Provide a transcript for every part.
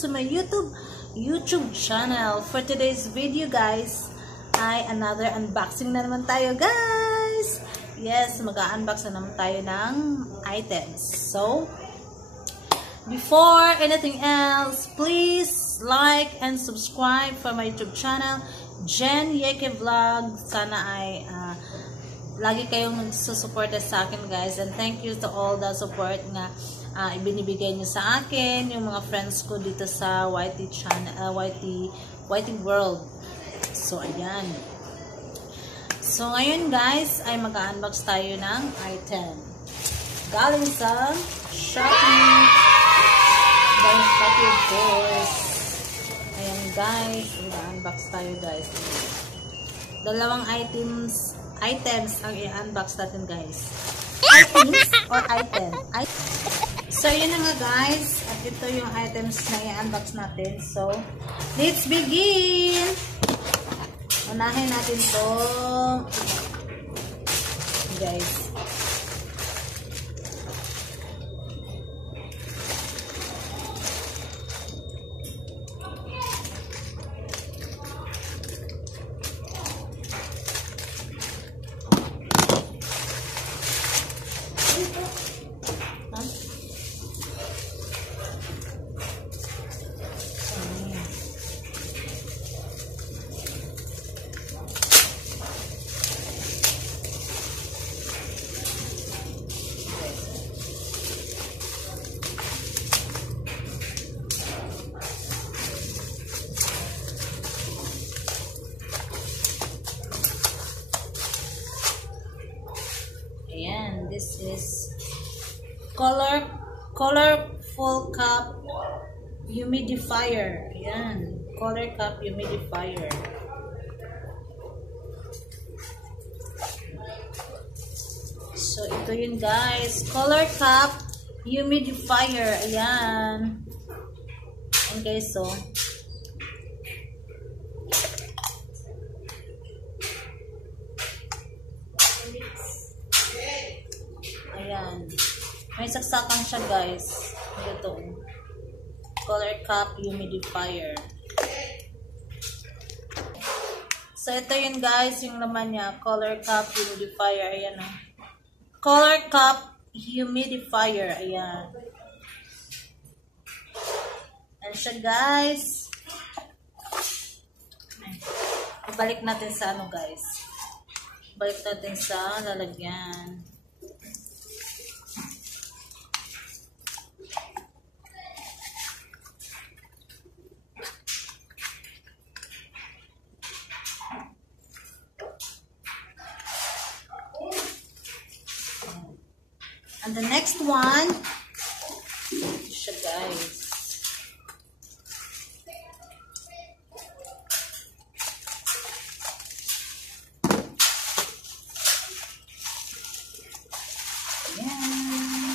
to my YouTube channel. For today's video guys, ay another unboxing na naman tayo guys. Yes, mag-unbox na naman tayo ng items. So, before anything else, please like and subscribe for my YouTube channel, Yeke Vlog. Sana ay lagi kayong magsusuporta sa akin guys, and thank you to all the support nga ibinibigay niyo sa akin, yung mga friends ko dito sa Yeke channel, Yeke World. So ayan, so ngayon guys ay mag-unbox tayo ng item galing sa Shopee, of course. Ayan guys, mag-unbox tayo guys. Dalawang items ang i-unbox natin guys. Items or item? So yun na nga guys, at ito yung items na i-unbox natin. So let's begin. Unahin natin to guys. Ayan, this is colorful cup humidifier. Ayan, color cup humidifier. So ito yun guys, color cup humidifier. Ayan. Okay, so ayan, may saksakan siya guys. Ito, color cup humidifier. So ito yun guys, yung laman niya, color cup humidifier. Ayan o, color cup humidifier. Ayan, ayan siya guys. Ibalik natin sa ano guys, balik natin sa lalagyan. And the next one, siya guys. Ayan.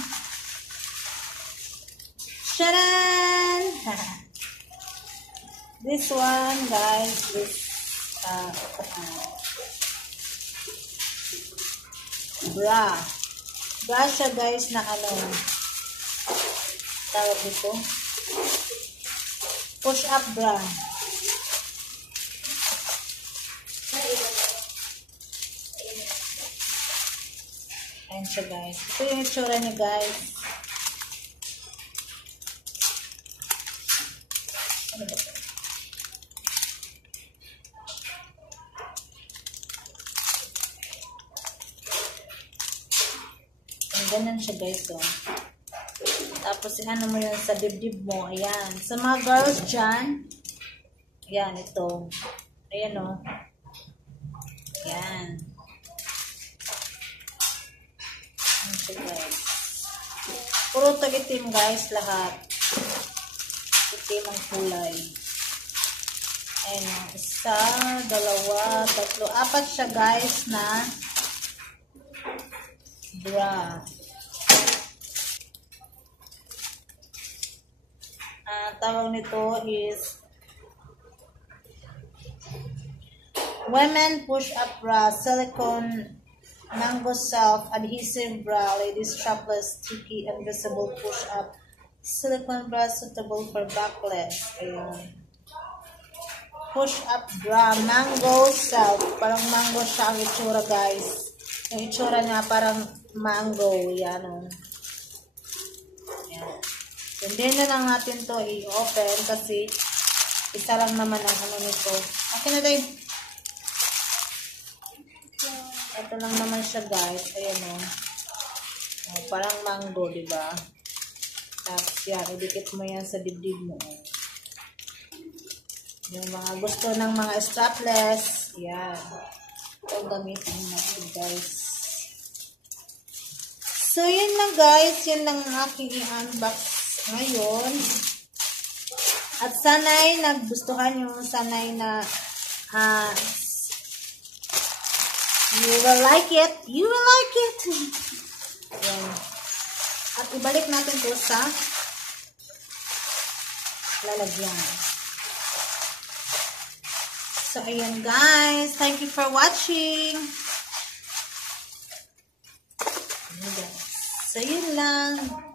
Sharan! This one guys, this bra siya guys, na ano tawag dito, push up bra. Ayan siya guys, ito yung itsura niya guys. Ano ba ito? Ganyan siya guys, so. Tapos ano mo yan sa dibdib mo. Ayan, sa mga girls dyan, ayan, ito, ayan o, ayan, ayan siya guys. Puro tagitim guys, lahat itim ang kulay. Ayan o, isa, dalawa, tatlo, apat siya guys na bra. Tawag nito is Women Push-Up Bra, Silicone Mango Self Adhesive Bra, Ladies Strapless Sticky Invisible Push-Up Silicone bra suitable for backless. Ayan. Push-up bra. Mango self. Parang mango siya ang itsura, guys. Yung itsura niya parang mango. Yan o. Yan. Hindi na lang natin to i-open kasi isa lang naman ang ano nito. Okay na tayo. Ito lang naman siya, guys. Ayan o. Parang mango, diba? Tapos yan, idikit mo yan sa dibdib mo. Yung mga gusto ng mga strapless, yan. Ito gamitin natin, guys. So, yun lang, guys. Yun lang ang aking i-unbox ngayon. At sana'y nagustuhan nyo. Sana'y na you will like it. You will like it. Yan. At ibalik natin to sa lalagyan. So, ayan guys. Thank you for watching. So, yun lang.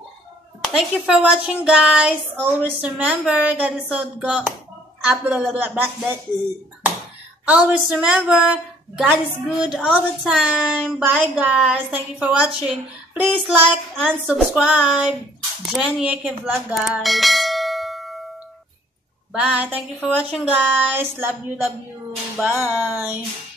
Thank you for watching, guys. Always remember, God is so always remember, God is good all the time. Bye, guys. Thank you for watching. Please like and subscribe. Yeke vlog, guys. Bye. Thank you for watching, guys. Love you. Love you. Bye.